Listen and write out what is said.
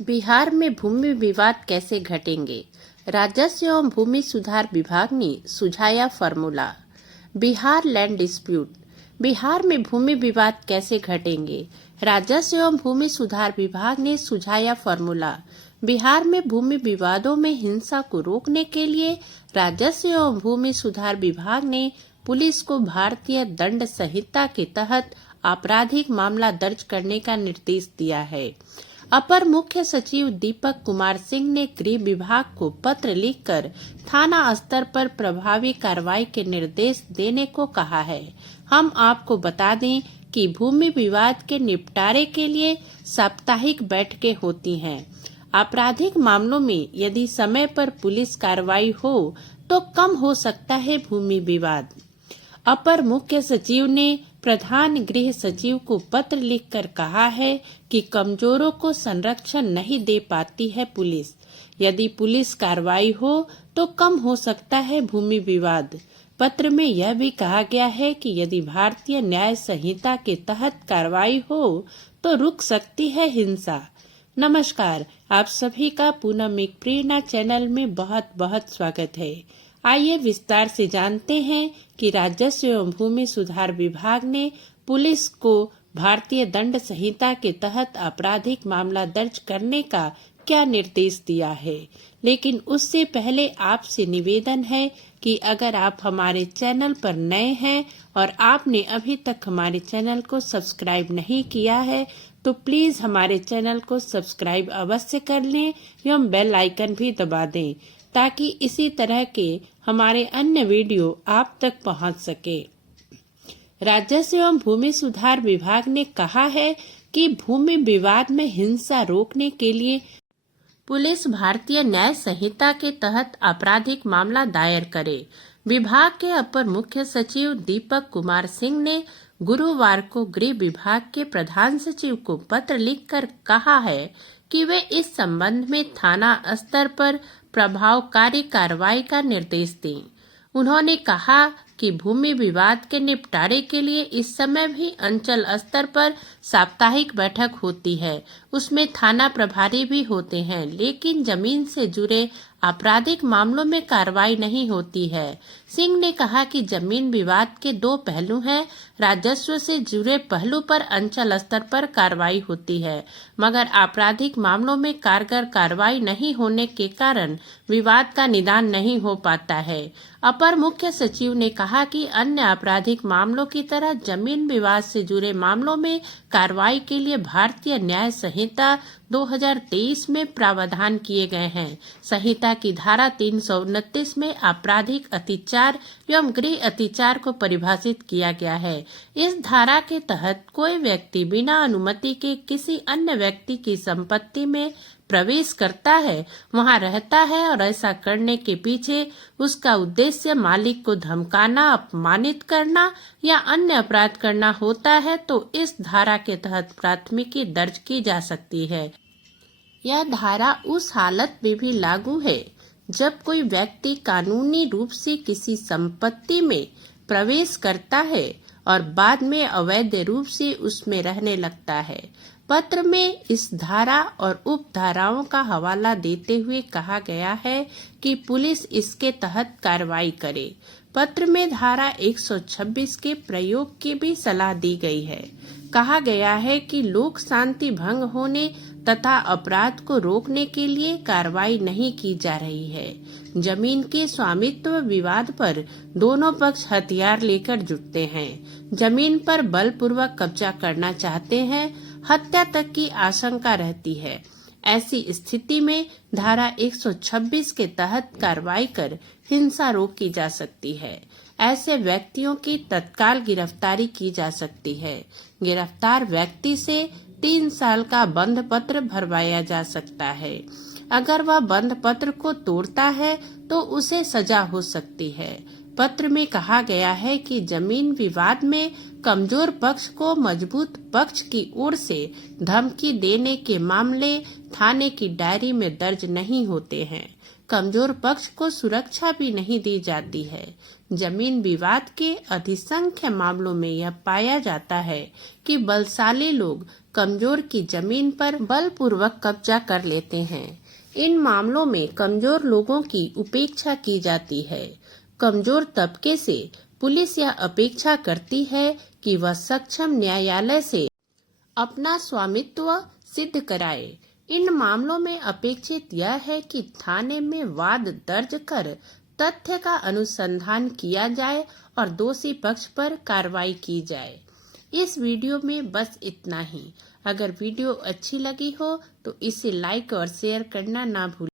बिहार में भूमि विवाद कैसे घटेंगे? राजस्व एवं भूमि सुधार विभाग ने सुझाया formula. Bihar land dispute. Bihar में भूमि विवाद कैसे घटेंगे? राजस्व एवं भूमि सुधार विभाग ने सुझाया फॉर्मूला। बिहार में भूमि विवादों में हिंसा को रोकने के लिए राजस्व एवं भूमि सुधार विभाग ने पुलिस को भारतीय दंड संहिता के तहत आपराधिक मामला दर्ज करने का निर्देश दिया है। अपर मुख्य सचिव दीपक कुमार सिंह ने गृह विभाग को पत्र लिखकर थाना स्तर पर प्रभावी कार्रवाई के निर्देश देने को कहा है। हम आपको बता दें कि भूमि विवाद के निपटारे के लिए साप्ताहिक बैठकें होती हैं। आपराधिक मामलों में यदि समय पर पुलिस कार्रवाई हो तो कम हो सकता है भूमि विवाद। अपर मुख्य सचिव ने प्रधान गृह सचिव को पत्र लिखकर कहा है कि कमजोरों को संरक्षण नहीं दे पाती है पुलिस। यदि पुलिस कार्रवाई हो तो कम हो सकता है भूमि विवाद। पत्र में यह भी कहा गया है कि यदि भारतीय न्याय संहिता के तहत कार्रवाई हो तो रुक सकती है हिंसा। नमस्कार, आप सभी का पूनम एक प्रेरणा चैनल में बहुत बहुत स्वागत है। आइए विस्तार से जानते हैं कि राजस्व एवं भूमि सुधार विभाग ने पुलिस को भारतीय दंड संहिता के तहत आपराधिक मामला दर्ज करने का क्या निर्देश दिया है। लेकिन उससे पहले आपसे निवेदन है कि अगर आप हमारे चैनल पर नए हैं और आपने अभी तक हमारे चैनल को सब्सक्राइब नहीं किया है तो प्लीज हमारे चैनल को सब्सक्राइब अवश्य कर लें एवं बेल आइकन भी दबा दें ताकि इसी तरह के हमारे अन्य वीडियो आप तक पहुंच सके। राजस्व एवं भूमि सुधार विभाग ने कहा है कि भूमि विवाद में हिंसा रोकने के लिए पुलिस भारतीय न्याय संहिता के तहत आपराधिक मामला दायर करे। विभाग के अपर मुख्य सचिव दीपक कुमार सिंह ने गुरुवार को गृह विभाग के प्रधान सचिव को पत्र लिखकर कहा है कि वे इस संबंध में थाना स्तर पर प्रभावकारी कार्रवाई का निर्देश दें। उन्होंने कहा कि भूमि विवाद के निपटारे के लिए इस समय भी अंचल स्तर पर साप्ताहिक बैठक होती है। उसमें थाना प्रभारी भी होते हैं, लेकिन जमीन से जुड़े आपराधिक मामलों में कार्रवाई नहीं होती है। सिंह ने कहा कि जमीन विवाद के दो पहलू हैं। राजस्व से जुड़े पहलू पर अंचल स्तर पर कार्रवाई होती है, मगर आपराधिक मामलों में कारगर कार्रवाई नहीं होने के कारण विवाद का निदान नहीं हो पाता है। अपर मुख्य सचिव ने कहा कि अन्य आपराधिक मामलों की तरह जमीन विवाद से जुड़े मामलों में कार्रवाई के लिए भारतीय न्याय संहिता 2023 में प्रावधान किए गए हैं। संहिता की धारा 329 में आपराधिक अत्याचार एवं गृह अत्याचार को परिभाषित किया गया है। इस धारा के तहत कोई व्यक्ति बिना अनुमति के किसी अन्य व्यक्ति की संपत्ति में प्रवेश करता है, वहां रहता है और ऐसा करने के पीछे उसका उद्देश्य मालिक को धमकाना, अपमानित करना या अन्य अपराध करना होता है तो इस धारा के तहत प्राथमिकी दर्ज की जा सकती है। यह धारा उस हालत में भी लागू है जब कोई व्यक्ति कानूनी रूप से किसी संपत्ति में प्रवेश करता है और बाद में अवैध रूप से उसमें रहने लगता है। पत्र में इस धारा और उप धाराओं का हवाला देते हुए कहा गया है कि पुलिस इसके तहत कार्रवाई करे। पत्र में धारा 126 के प्रयोग की भी सलाह दी गई है। कहा गया है कि लोक शांति भंग होने तथा अपराध को रोकने के लिए कार्रवाई नहीं की जा रही है। जमीन के स्वामित्व विवाद पर दोनों पक्ष हथियार लेकर जुटते हैं। जमीन पर बलपूर्वक कब्जा करना चाहते हैं, हत्या तक की आशंका रहती है। ऐसी स्थिति में धारा 126 के तहत कार्रवाई कर हिंसा रोकी जा सकती है। ऐसे व्यक्तियों की तत्काल गिरफ्तारी की जा सकती है। गिरफ्तार व्यक्ति से 3 साल का बंध पत्र भरवाया जा सकता है। अगर वह बंध पत्र को तोड़ता है तो उसे सजा हो सकती है। पत्र में कहा गया है कि जमीन विवाद में कमजोर पक्ष को मजबूत पक्ष की ओर से धमकी देने के मामले थाने की डायरी में दर्ज नहीं होते हैं। कमजोर पक्ष को सुरक्षा भी नहीं दी जाती है। जमीन विवाद के अधिसंख्य मामलों में यह पाया जाता है कि बलशाली लोग कमजोर की जमीन पर बलपूर्वक कब्जा कर लेते हैं। इन मामलों में कमजोर लोगों की उपेक्षा की जाती है। कमजोर तबके से पुलिस यह अपेक्षा करती है कि वह सक्षम न्यायालय से अपना स्वामित्व सिद्ध कराए। इन मामलों में अपेक्षित यह है कि थाने में वाद दर्ज कर तथ्य का अनुसंधान किया जाए और दोषी पक्ष पर कार्रवाई की जाए। इस वीडियो में बस इतना ही। अगर वीडियो अच्छी लगी हो तो इसे लाइक और शेयर करना ना भूलें।